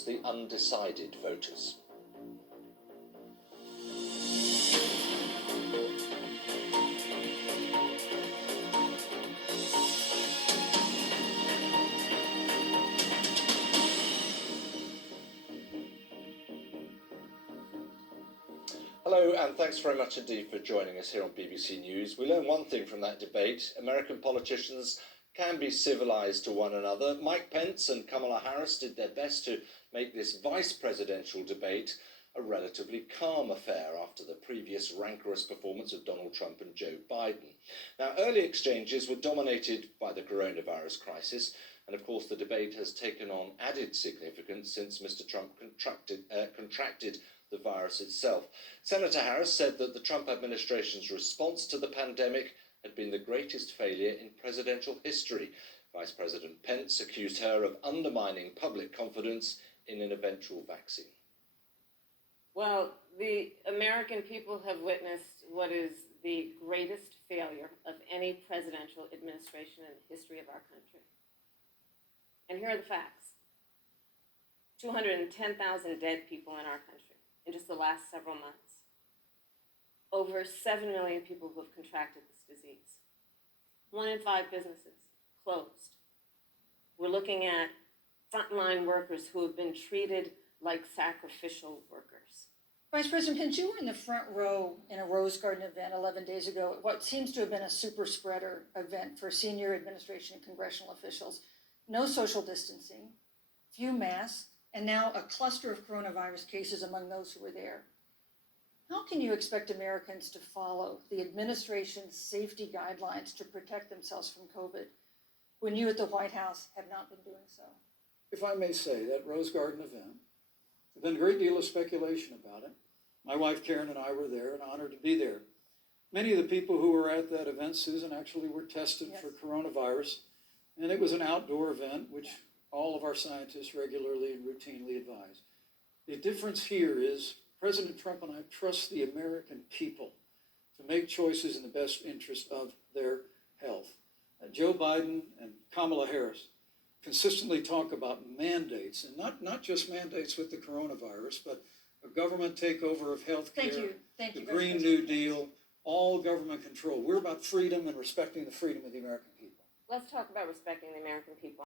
the undecided voters. Hello, and thanks very much indeed for joining us here on BBC News. We learned one thing from that debate: American politicians can be civilised to one another. Mike Pence and Kamala Harris did their best to make this vice presidential debate a relatively calm affair after the previous rancorous performance of Donald Trump and Joe Biden. Now, early exchanges were dominated by the coronavirus crisis, and of course the debate has taken on added significance since Mr. Trump contracted the virus itself. Senator Harris said that the Trump administration's response to the pandemic had been the greatest failure in presidential history. Vice President Pence accused her of undermining public confidence in an eventual vaccine. Well, the American people have witnessed what is the greatest failure of any presidential administration in the history of our country. And here are the facts. 210,000 dead people in our country in just the last several months. Over 7 million people who have contracted this disease. 1 in 5 businesses closed. We're looking at frontline workers who have been treated like sacrificial workers. Vice President Pence, you were in the front row in a Rose Garden event 11 days ago, what seems to have been a super spreader event for senior administration and congressional officials. No social distancing, few masks, and now a cluster of coronavirus cases among those who were there. How can you expect Americans to follow the administration's safety guidelines to protect themselves from COVID when you at the White House have not been doing so? If I may say, that Rose Garden event, there's been a great deal of speculation about it. My wife Karen and I were there and honored to be there. Many of the people who were at that event, Susan, actually were tested for coronavirus, and it was an outdoor event, which all of our scientists regularly and routinely advise. The difference here is President Trump and I trust the American people to make choices in the best interest of their health. Joe Biden and Kamala Harris consistently talk about mandates, and not just mandates with the coronavirus, but a government takeover of health care, Thank you, the Green New Deal, all government control. We're about freedom and respecting the freedom of the American people. Let's talk about respecting the American people.